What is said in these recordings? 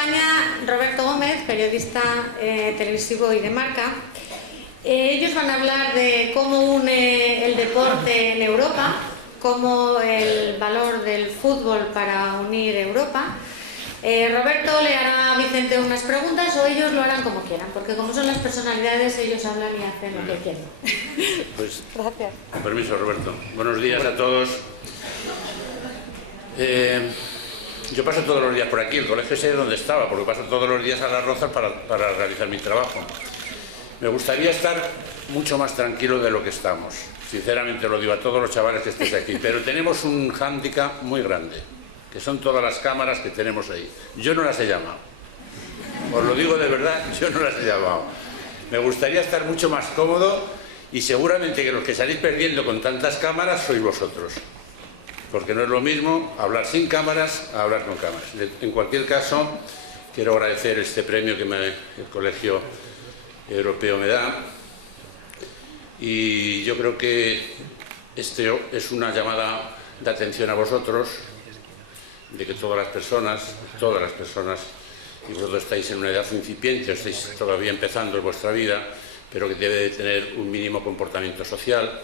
acompaña Roberto Gómez, periodista televisivo y de marca. Ellos van a hablar de cómo une el deporte en Europa, cómo el valor del fútbol para unir Europa. Roberto le hará a Vicente unas preguntas o ellos lo harán como quieran, porque como son las personalidades, ellos hablan y hacen lo que quieren. Pues, gracias. Con permiso, Roberto. Buenos días a todos. Yo paso todos los días por aquí, el colegio sé dónde estaba, porque paso todos los días a Las Rozas para realizar mi trabajo. Me gustaría estar mucho más tranquilo de lo que estamos. Sinceramente lo digo a todos los chavales que estéis aquí, pero tenemos un hándicap muy grande, que son todas las cámaras que tenemos ahí. Yo no las he llamado. Os lo digo de verdad, yo no las he llamado. Me gustaría estar mucho más cómodo y seguramente que los que salís perdiendo con tantas cámaras sois vosotros. Porque no es lo mismo hablar sin cámaras a hablar con cámaras. En cualquier caso, quiero agradecer este premio que el Colegio Europeo me da. Y yo creo que este es una llamada de atención a vosotros, de que todas las personas, y vosotros estáis en una edad incipiente, estáis todavía empezando en vuestra vida, pero que debe de tener un mínimo comportamiento social.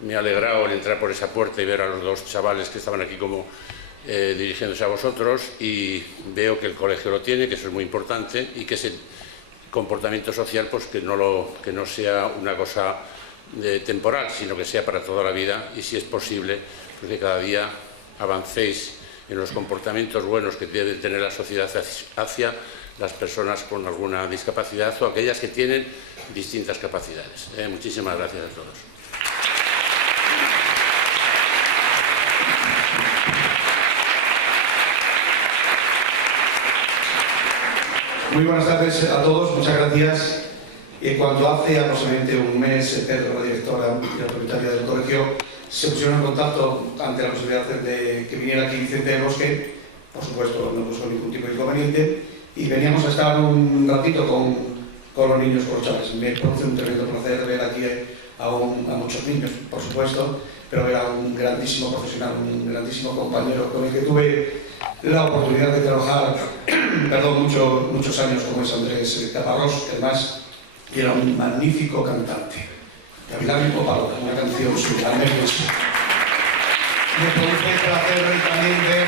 Me ha alegrado el entrar por esa puerta y ver a los dos chavales que estaban aquí como dirigiéndose a vosotros, y veo que el colegio lo tiene, que eso es muy importante, y que ese comportamiento social pues que no sea una cosa temporal, sino que sea para toda la vida, y si es posible, pues que cada día avancéis en los comportamientos buenos que debe tener la sociedad hacia las personas con alguna discapacidad o aquellas que tienen distintas capacidades. Muchísimas gracias a todos. Muy buenas tardes a todos, muchas gracias. Cuando hace aproximadamente un mes, Pedro, la directora y la propietaria del colegio, se pusieron en contacto ante la posibilidad de que viniera aquí Vicente del Bosque, por supuesto no puso ningún tipo de inconveniente, y veníamos a estar un ratito con los niños, con los chavales. Me produce un tremendo placer ver aquí a muchos niños, por supuesto, pero ver a un grandísimo profesional, un grandísimo compañero con el que tuve la oportunidad de trabajar muchos años, como es Andrés Caparrós, que además era un magnífico cantante. Gavilán y Copaloca, una canción suya, al menos. Me produce el placer también ver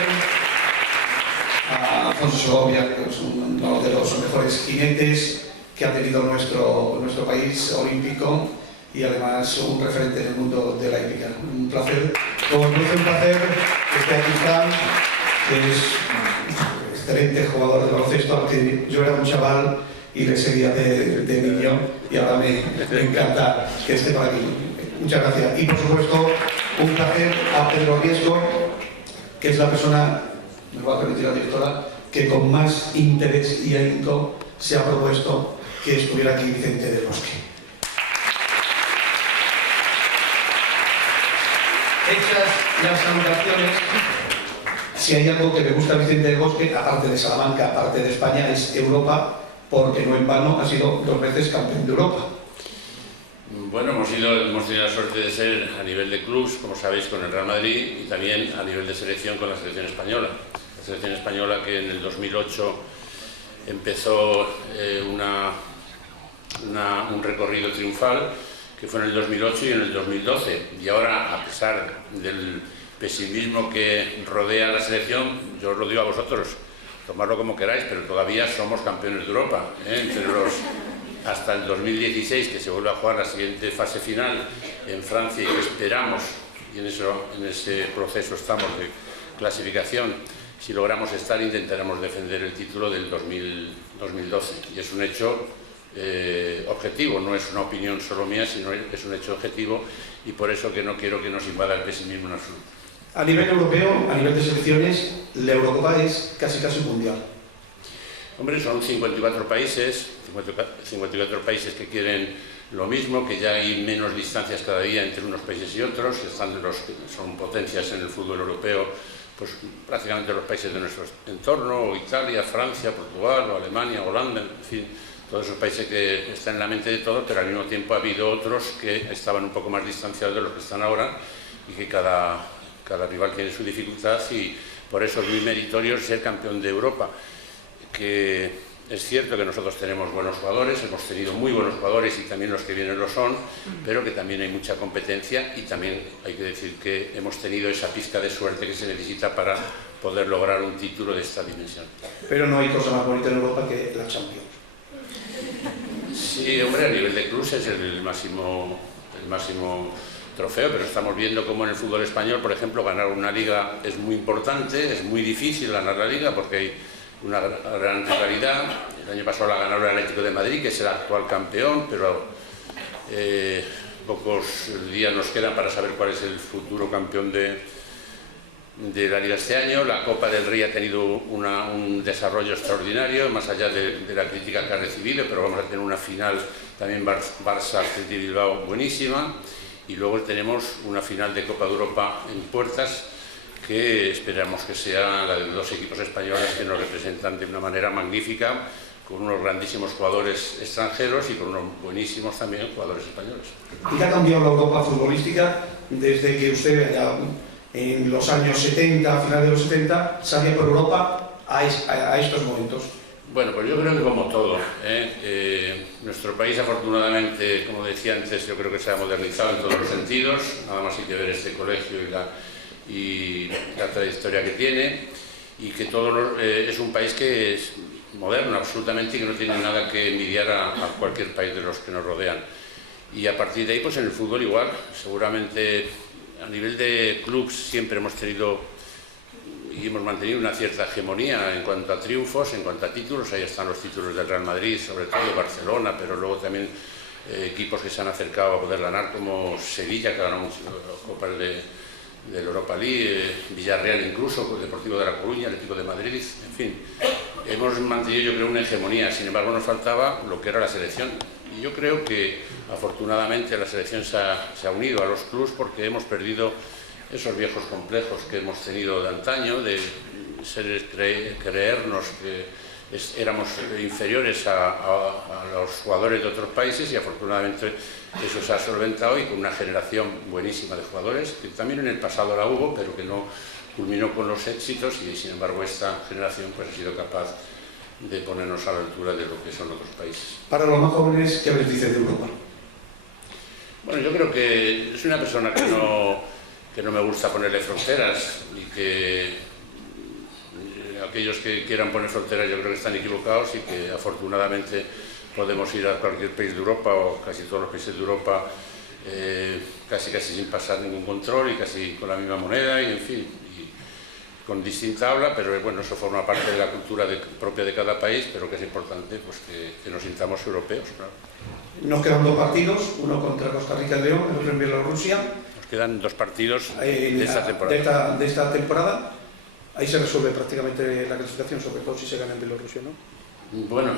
a Alfonso Segovia, que es uno de los mejores jinetes que ha tenido nuestro país olímpico y además un referente en el mundo de la hípica. Un placer, como me produce un placer que esté aquí que es un excelente jugador de baloncesto, aunque yo era un chaval y le seguía de niño, y ahora me encanta que esté por aquí. Muchas gracias. Y por supuesto, un placer a Pedro Riesgo, que es la persona, me va a permitir la directora, que con más interés y ahínco se ha propuesto que estuviera aquí Vicente del Bosque. Hechas las anotaciones, si hay algo que me gusta Vicente del Bosque, aparte de Salamanca, aparte de España, es Europa, porque no en vano ha sido 2 veces campeón de Europa. Bueno, hemos tenido la suerte de ser a nivel de clubs, como sabéis, con el Real Madrid, y también a nivel de selección con la selección española. La selección española que en el 2008 empezó un recorrido triunfal, que fue en el 2008 y en el 2012. Y ahora, a pesar del pesimismo que rodea a la selección, yo os lo digo a vosotros, tomarlo como queráis, pero todavía somos campeones de Europa. Hasta el 2016, que se vuelve a jugar la siguiente fase final en Francia, y que esperamos, y en ese proceso estamos de clasificación, si logramos estar, intentaremos defender el título del 2012. Y es un hecho objetivo, no es una opinión solo mía, sino es un hecho objetivo, y por eso que no quiero que nos invada el pesimismo en absoluto. A nivel europeo, a nivel de selecciones, la Eurocopa es casi mundial. Hombre, son 54 países que quieren lo mismo, que ya hay menos distancias cada día entre unos países y otros, son potencias en el fútbol europeo, pues prácticamente los países de nuestro entorno, Italia, Francia, Portugal, Alemania, Holanda, en fin, todos esos países que están en la mente de todos, pero al mismo tiempo ha habido otros que estaban un poco más distanciados de los que están ahora, y que cada rival tiene su dificultad, y por eso es muy meritorio ser campeón de Europa. que es cierto que nosotros tenemos buenos jugadores, hemos tenido muy buenos jugadores y también los que vienen lo son, pero que también hay mucha competencia y también hay que decir que hemos tenido esa pizca de suerte que se necesita para poder lograr un título de esta dimensión. Pero no hay cosa más bonita en Europa que la Champions. Sí, hombre, a nivel de clubes es el máximo trofeo, pero estamos viendo cómo en el fútbol español, por ejemplo, ganar una liga es muy importante, es muy difícil ganar la liga porque hay una gran rivalidad. El año pasado la ganó el Atlético de Madrid, que es el actual campeón, pero pocos días nos quedan para saber cuál es el futuro campeón de la Liga este año. La Copa del Rey ha tenido un desarrollo extraordinario, más allá de la crítica que ha recibido, pero vamos a tener una final también Barça-Athletic Bilbao buenísima, y luego tenemos una final de Copa de Europa en puertas, que esperamos que sea la de dos equipos españoles que nos representan de una manera magnífica, con unos grandísimos jugadores extranjeros y con unos buenísimos también jugadores españoles. ¿Y qué ha cambiado la Europa futbolística desde que usted, ya en los años 70, a finales de los 70, salía por Europa a estos momentos? Bueno, pues yo creo que como todo, nuestro país afortunadamente, como decía antes, yo creo que se ha modernizado en todos los sentidos, nada más hay que ver este colegio y la trayectoria que tiene, y que es un país que es moderno absolutamente y que no tiene nada que envidiar a cualquier país de los que nos rodean. Y a partir de ahí, pues en el fútbol igual, seguramente a nivel de clubes siempre hemos tenido y hemos mantenido una cierta hegemonía en cuanto a triunfos, en cuanto a títulos. Ahí están los títulos del Real Madrid, sobre todo Barcelona, pero luego también equipos que se han acercado a poder ganar, como Sevilla, que ganó copas de la Europa League, Villarreal incluso, Deportivo de La Coruña, el equipo de Madrid, en fin. Hemos mantenido, yo creo, una hegemonía. Sin embargo, nos faltaba lo que era la selección. Y yo creo que afortunadamente la selección se ha unido a los clubes, porque hemos perdido esos viejos complejos que hemos tenido de antaño, de creernos que éramos inferiores a los jugadores de otros países, y afortunadamente eso se ha solventado, y con una generación buenísima de jugadores, que también en el pasado la hubo, pero que no culminó con los éxitos, y sin embargo esta generación pues ha sido capaz de ponernos a la altura de lo que son otros países. Para los más jóvenes, ¿qué les dice de Europa? Bueno, yo creo que soy una persona que no me gusta ponerle fronteras, y que aquellos que quieran poner fronteras yo creo que están equivocados, y que afortunadamente podemos ir a cualquier país de Europa, o casi todos los países de Europa, casi sin pasar ningún control y casi con la misma moneda, y en fin, y con distinta habla, pero bueno, eso forma parte de la cultura propia de cada país, pero que es importante pues que nos sintamos europeos, claro. Nos quedan dos partidos, uno contra Costa Rica y León, el otro en Bielorrusia. Nos quedan dos partidos de esta temporada. De esta temporada. Ahí se resuelve prácticamente la clasificación, sobre todo si se gana en Bielorrusia, ¿no? Bueno,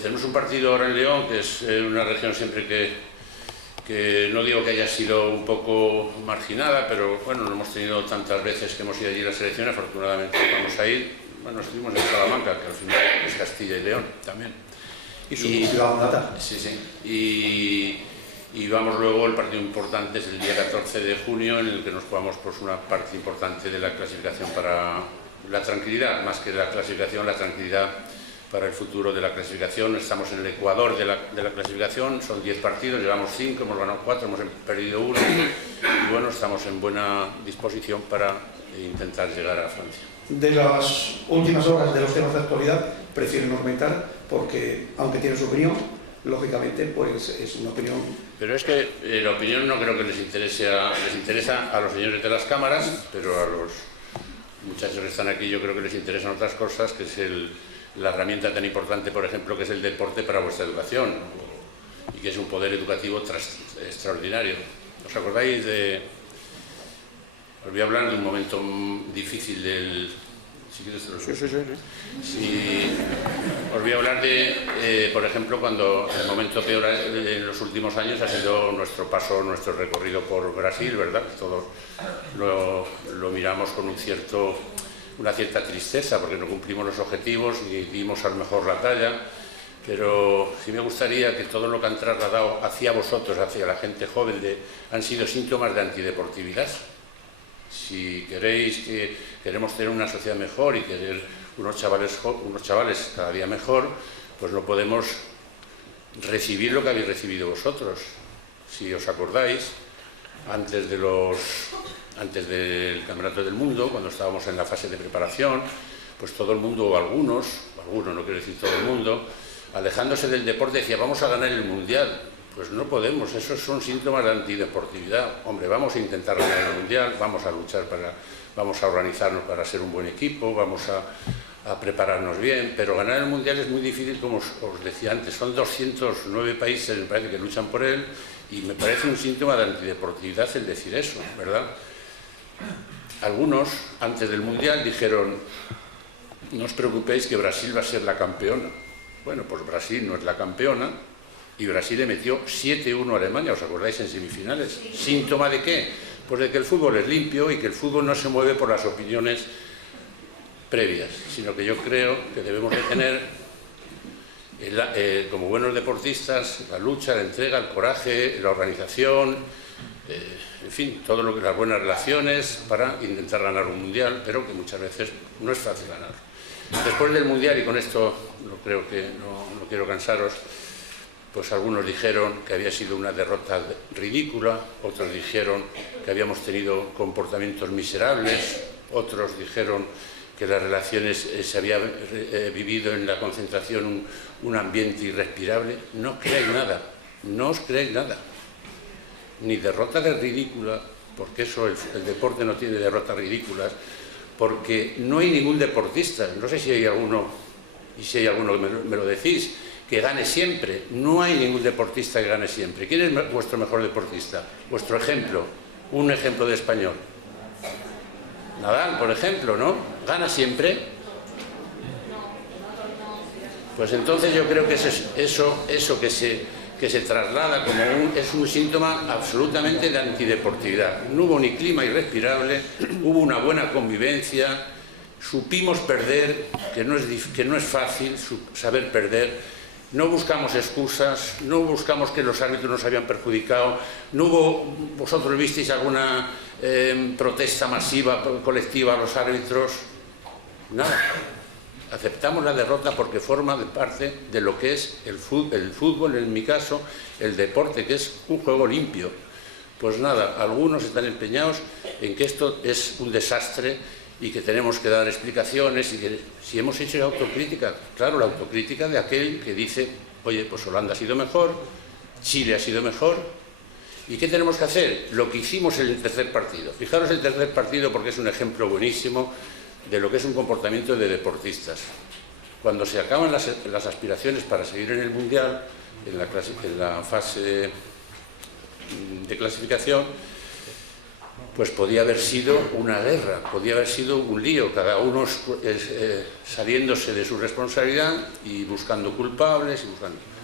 tenemos un partido ahora en León, que es una región siempre que no digo que haya sido un poco marginada, pero bueno, no hemos tenido tantas veces que hemos ido allí a la selección. Afortunadamente vamos a ir. Bueno, estuvimos en Salamanca, que al final es Castilla y León también. Y su ciudad natal. Sí, sí. Y vamos luego, el partido importante es el día 14 de junio, en el que nos jugamos pues, una parte importante de la clasificación para la tranquilidad, más que la clasificación, la tranquilidad para el futuro de la clasificación. Estamos en el ecuador de la clasificación, son 10 partidos, llevamos 5, hemos ganado 4, hemos perdido 1, y bueno, estamos en buena disposición para intentar llegar a Francia. De las últimas horas de los temas de actualidad, prefieren no comentar, porque aunque tienen su opinión, lógicamente pues es una opinión. Pero es que la opinión no creo que les interesa a los señores de las cámaras, pero a los muchachos que están aquí yo creo que les interesan otras cosas, que es la herramienta tan importante, por ejemplo, que es el deporte para vuestra educación, y que es un poder educativo extraordinario. ¿Os acordáis de...? Os voy a hablar de un momento difícil del... Si quieres te lo explico. Sí. Os voy a hablar de, por ejemplo, cuando el momento peor en los últimos años ha sido nuestro recorrido por Brasil, ¿verdad? Todos lo miramos con una cierta tristeza, porque no cumplimos los objetivos y dimos a lo mejor la talla, pero sí me gustaría que todo lo que han trasladado hacia vosotros, hacia la gente joven, han sido síntomas de antideportividad. Si queremos tener una sociedad mejor y querer unos chavales cada día mejor, pues no podemos recibir lo que habéis recibido vosotros. Si os acordáis, antes del Campeonato del Mundo, cuando estábamos en la fase de preparación, pues todo el mundo, o algunos, no quiero decir todo el mundo, alejándose del deporte decía, vamos a ganar el Mundial. Pues no podemos, esos son síntomas de antideportividad. Hombre, vamos a intentar ganar el Mundial, vamos a luchar vamos a organizarnos para ser un buen equipo, vamos a prepararnos bien, pero ganar el Mundial es muy difícil, como os decía antes, son 209 países, me parece, que luchan por él, y me parece un síntoma de antideportividad el decir eso, ¿verdad? Algunos, antes del Mundial, dijeron, no os preocupéis que Brasil va a ser la campeona. Bueno, pues Brasil no es la campeona, y Brasil le metió 7-1 a Alemania, ¿os acordáis? En semifinales. ¿Síntoma de qué? Pues de que el fútbol es limpio y que el fútbol no se mueve por las opiniones previas, sino que yo creo que debemos de tener, como buenos deportistas, la lucha, la entrega, el coraje, la organización, en fin, todo lo que las buenas relaciones para intentar ganar un mundial, pero que muchas veces no es fácil ganar. Después del mundial, y con esto no quiero cansaros, pues algunos dijeron que había sido una derrota ridícula, otros dijeron que habíamos tenido comportamientos miserables, otros dijeron que las relaciones se había vivido en la concentración un ambiente irrespirable. No os creáis nada, no os creáis nada. Ni derrotas de ridícula, porque eso, el deporte no tiene derrotas ridículas, porque no hay ningún deportista, no sé si hay alguno, y si hay alguno que me lo decís, que gane siempre. No hay ningún deportista que gane siempre. ¿Quién es vuestro mejor deportista? Vuestro ejemplo, un ejemplo de español. Nadal, por ejemplo, ¿no? ¿Gana siempre? Pues entonces yo creo que eso que se traslada como es un síntoma absolutamente de antideportividad. No hubo ni clima irrespirable, hubo una buena convivencia, supimos perder, que no es fácil saber perder. No buscamos excusas, no buscamos que los árbitros nos habían perjudicado, no hubo, vosotros visteis alguna protesta masiva, colectiva a los árbitros, nada. Aceptamos la derrota porque forma parte de lo que es el fútbol, en mi caso, el deporte, que es un juego limpio. Pues nada, algunos están empeñados en que esto es un desastre y que tenemos que dar explicaciones, y que si hemos hecho autocrítica, claro, la autocrítica de aquel que dice, oye, pues Holanda ha sido mejor, Chile ha sido mejor, ¿y qué tenemos que hacer? Lo que hicimos en el tercer partido. Fijaros el tercer partido porque es un ejemplo buenísimo de lo que es un comportamiento de deportistas. Cuando se acaban las aspiraciones para seguir en el Mundial, en la fase de clasificación, pues podía haber sido una guerra, podía haber sido un lío, cada uno saliéndose de su responsabilidad y buscando culpables.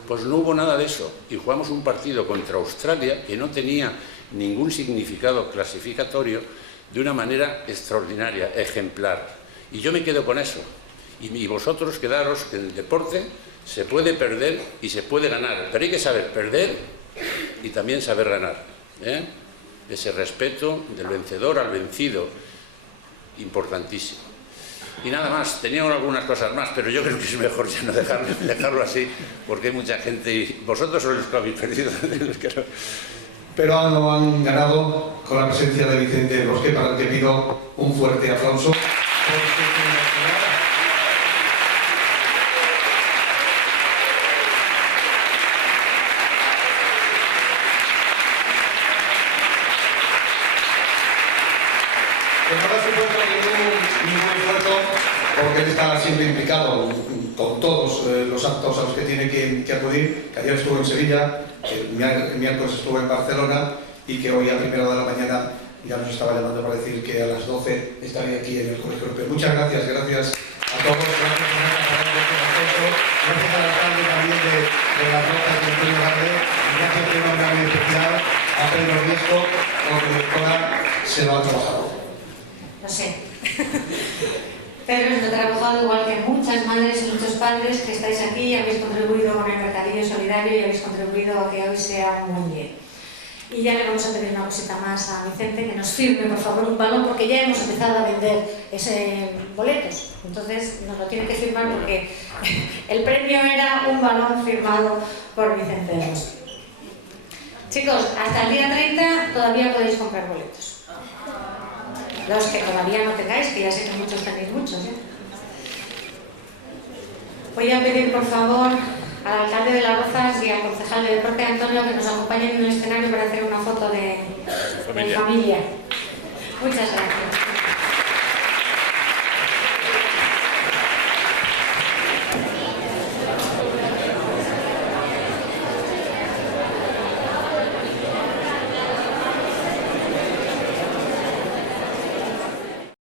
Pues no hubo nada de eso, y jugamos un partido contra Australia que no tenía ningún significado clasificatorio, de una manera extraordinaria, ejemplar. Y yo me quedo con eso. Y vosotros quedaros que en el deporte se puede perder y se puede ganar, pero hay que saber perder y también saber ganar, ¿eh? Ese respeto del vencedor al vencido, importantísimo. Y nada más, tenía algunas cosas más, pero yo creo que es mejor ya no dejarlo así, porque hay mucha gente y vosotros sois los que habéis perdido. Pero han ganado con la presencia de Vicente Bosque, para el que pido un fuerte aplauso. Porque él está siempre implicado con todos los actos a los que tiene que acudir, que ayer estuvo en Sevilla, que el miércoles estuvo en Barcelona y que hoy a primera de la mañana ya nos estaba llamando para decir que a las 12 estaría aquí en el Colegio Europeo. Muchas gracias a todos, gracias al alcalde también de las Rozas de Antonio Garde, gracias de una manera muy especial a Pedro Riesco, como directora, se lo ha trabajado. Lo sé. Pero no he trabajado igual que muchas madres y muchos padres que estáis aquí y habéis contribuido con el mercadillo solidario y habéis contribuido a que hoy sea un buen día. Y ya le vamos a pedir una cosita más a Vicente, que nos firme por favor un balón, porque ya hemos empezado a vender boletos. Entonces nos lo tiene que firmar porque el premio era un balón firmado por Vicente Ros. Chicos, hasta el día 30 todavía podéis comprar boletos. Los que todavía no tengáis, que ya sé que muchos tenéis muchos. Voy a pedir por favor al alcalde de Las Rozas y al concejal de deporte Antonio que nos acompañen en el escenario para hacer una foto de familia. Muchas gracias.